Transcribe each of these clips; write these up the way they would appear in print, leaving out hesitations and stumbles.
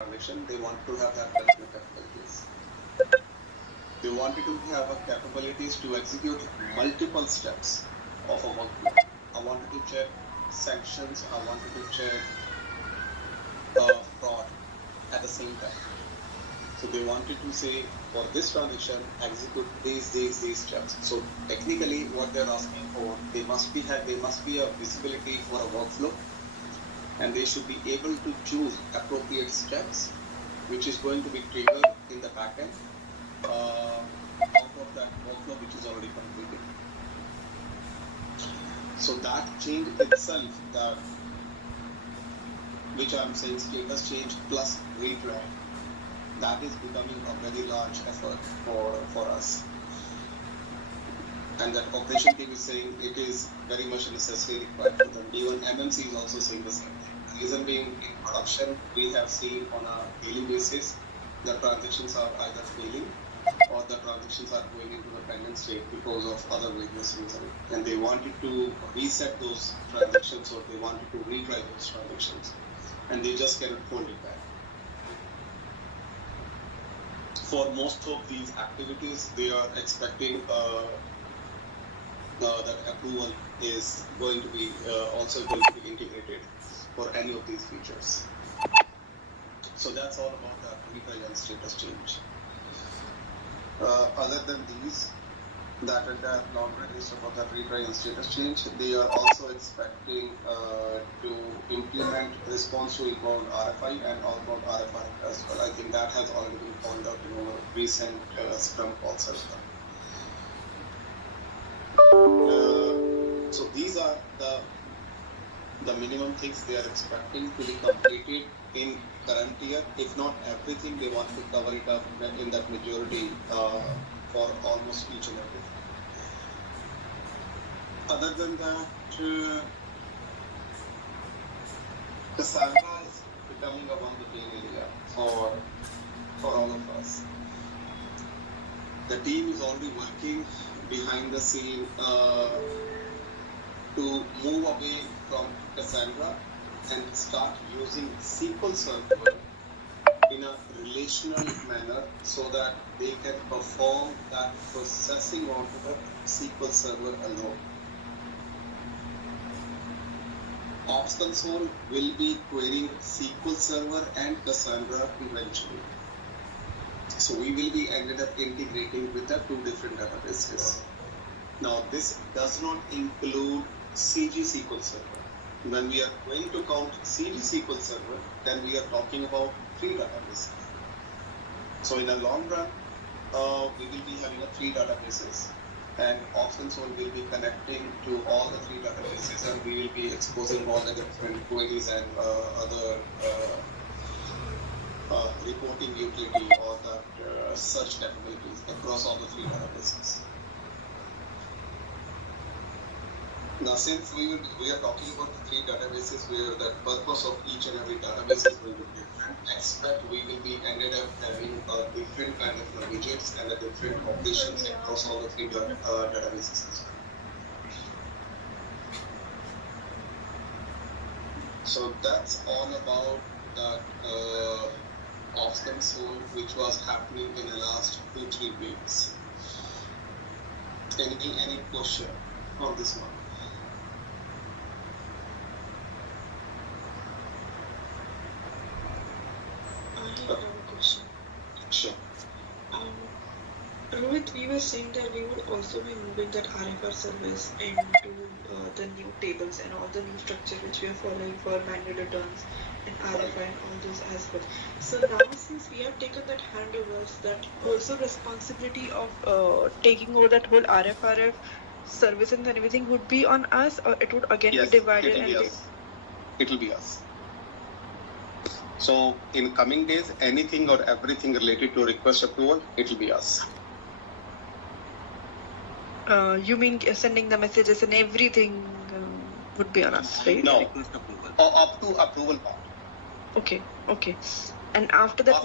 transaction, they want to have that particular capabilities. They wanted to have a capabilities to execute multiple steps of a workflow. I wanted to check sanctions, I wanted to check fraud at the same time. So they wanted to say, for this transaction, execute these steps. So technically, what they're asking for, they must be a visibility for a workflow, and they should be able to choose appropriate steps, which is going to be triggered in the backend out of that workflow which is already completed. So that change itself, which I'm saying status change plus retry, that is becoming a very large effort for us. And that operation team is saying it is very much necessary required for them. Even MMC is also saying the same thing. The reason being, in production, we have seen on a daily basis the transactions are either failing or the transactions are going into the pending state because of other various reasons. And they wanted to reset those transactions, or they wanted to retry those transactions, and they just cannot hold it back. For most of these activities, they are expecting that approval is going to be also going to be integrated for any of these features. So that's all about the retry and status change. Other than these, that entire laundry list about that retry and status change, they are also expecting to implement response to inbound RFI and outbound RFI as well. I think that has already been called out in our recent Scrum calls as well. So these are the minimum things they are expecting to be completed in current year. If not everything, they want to cover it up in that majority for almost each and everything. Other than that, Cassandra is becoming a one of the main area for all of us. The team is already working behind the scene to move away from Cassandra and start using SQL Server in a relational manner so that they can perform that processing onto the SQL Server alone. Ops Console will be querying SQL Server and Cassandra eventually. So we will be ended up integrating with the two different databases. Now this does not include CG SQL Server. When we are going to count CG SQL Server, then we are talking about 3 databases. So in the long run, we will be having 3 databases, and Ops Console will be connecting to all the 3 databases, and we will be exposing all the different queries and other reporting utility or the search capabilities across all the 3 databases. Now, since we are talking about the 3 databases where the purpose of each and every database is going to be different, expect we will be ended up having a different kind of widgets and a different operations across all the 3 databases as well. So that's all about that Ops Console, which was happening in the last 2-3 weeks. Any question on this one? I have a question. Sure. Rohit, we were saying that we would also be moving that RFR service into the new tables and all the new structure which we are following for manual returns and RFI and all those as well. So now since we have taken that handovers, that also responsibility of taking over that whole RFRF service and everything would be on us, or it would again be divided? It will be us. So in coming days, anything or everything related to request approval, it will be us. You mean sending the messages and everything would be on us, right? No, up to approval part. Okay. And after that,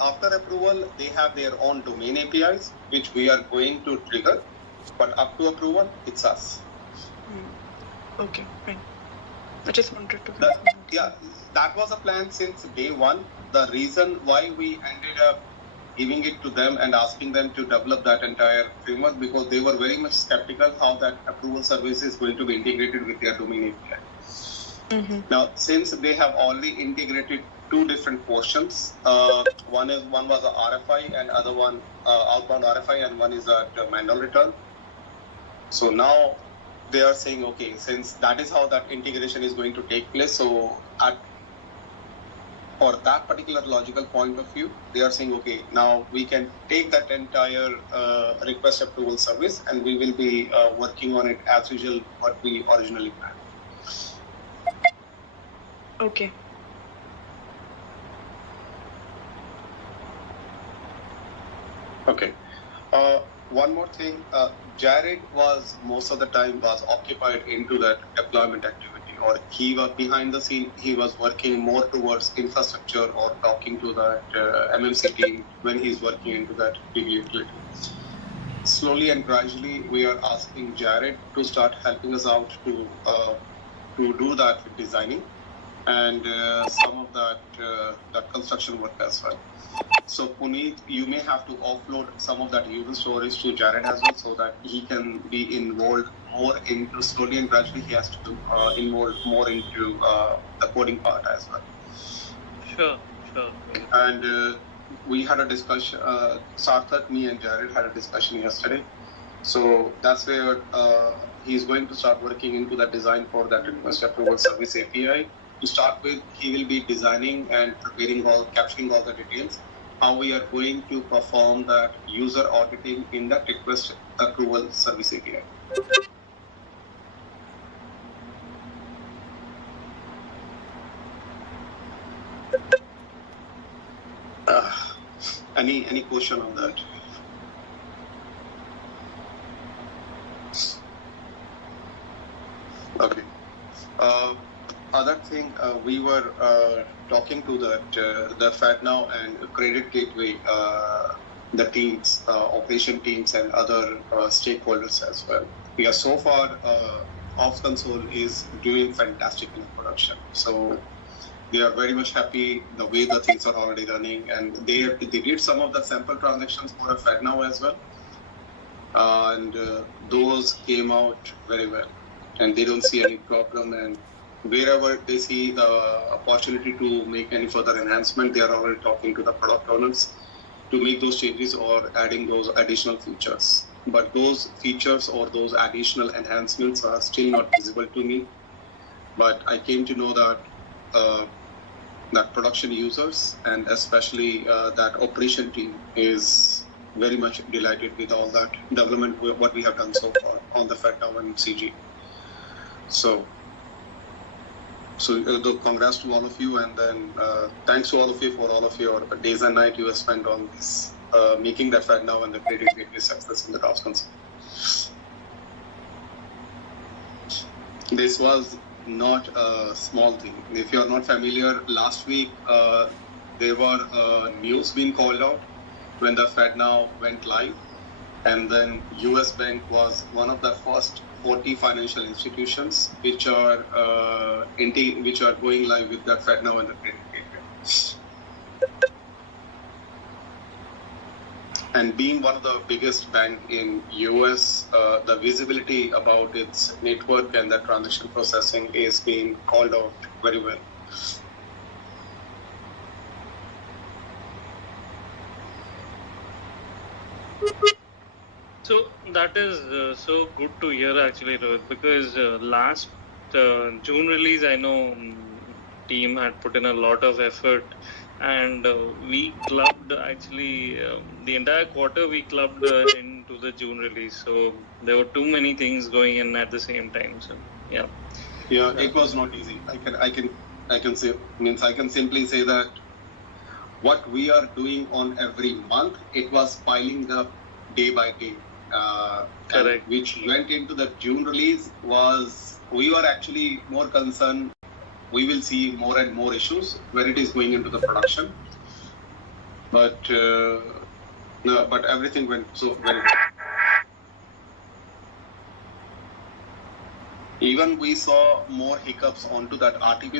after approval, they have their own domain APIs, which we are going to trigger. But up to approval, it's us. Okay, fine. I just wanted to. That was a plan since day one. The reason why we ended up giving it to them and asking them to develop that entire framework, because they were very much skeptical how that approval service is going to be integrated with their domain API. Now, since they have already integrated two different portions, one was a RFI and other one outbound RFI, and one is a manual return. So now they are saying, okay, since that is how that integration is going to take place, so for that particular logical point of view, they are saying, okay, now we can take that entire request approval service and we will be working on it as usual, what we originally planned. Okay. Okay. One more thing, Jared was most of the time was occupied into that deployment activity, or he was behind the scene. He was working more towards infrastructure or talking to that MMC team when he's working into that big utility. Slowly and gradually, we are asking Jared to start helping us out to do that with designing and some of that construction work as well. So Puneet, you may have to offload some of that user storage to Jared as well, so that he can be involved more into, slowly and gradually he has to involve more into the coding part as well. Sure. And we had a discussion, Sarthak, me and Jared had a discussion yesterday. So that's where he's going to start working into the design for that request approval service API. To start with, he will be designing and capturing all the details, how we are going to perform that user auditing in that request approval service API. Any question on that? Okay. Other thing, we were talking to the FedNow and credit gateway, the teams, operation teams, and other stakeholders as well. Yeah, so far, Ops Console is doing fantastic in production. So they are very much happy the way the things are already running, and they did some of the sample transactions for a FedNow as well, and those came out very well, and they don't see any problem. And wherever they see the opportunity to make any further enhancement, they are already talking to the product owners to make those changes or adding those additional features. But those features or those additional enhancements are still not visible to me. But I came to know that that production users and especially that operation team is very much delighted with all that development, what we have done so far on the FedNow and CG. So congrats to all of you, and then thanks to all of you for all of your days and night you have spent on this, making the FedNow and the credit gateway success in the Ops Console. This was not a small thing. If you are not familiar, last week there were news being called out when the FedNow went live, and then US Bank was one of the first 40 financial institutions which are going live with the FedNow and the credit gateway. And being one of the biggest bank in US, the visibility about its network and the transaction processing is being called out very well. So that is so good to hear actually, Rohit, because last June release, I know team had put in a lot of effort, and we clubbed actually the entire quarter we clubbed into the June release. So there were too many things going in at the same time. So yeah. Yeah, it was not easy. I can simply say that what we are doing on every month, it was piling up day by day. Correct. Which went into the June release was, we were actually more concerned we will see more and more issues when it is going into the production. But everything went so very well. Even we saw more hiccups onto that RTP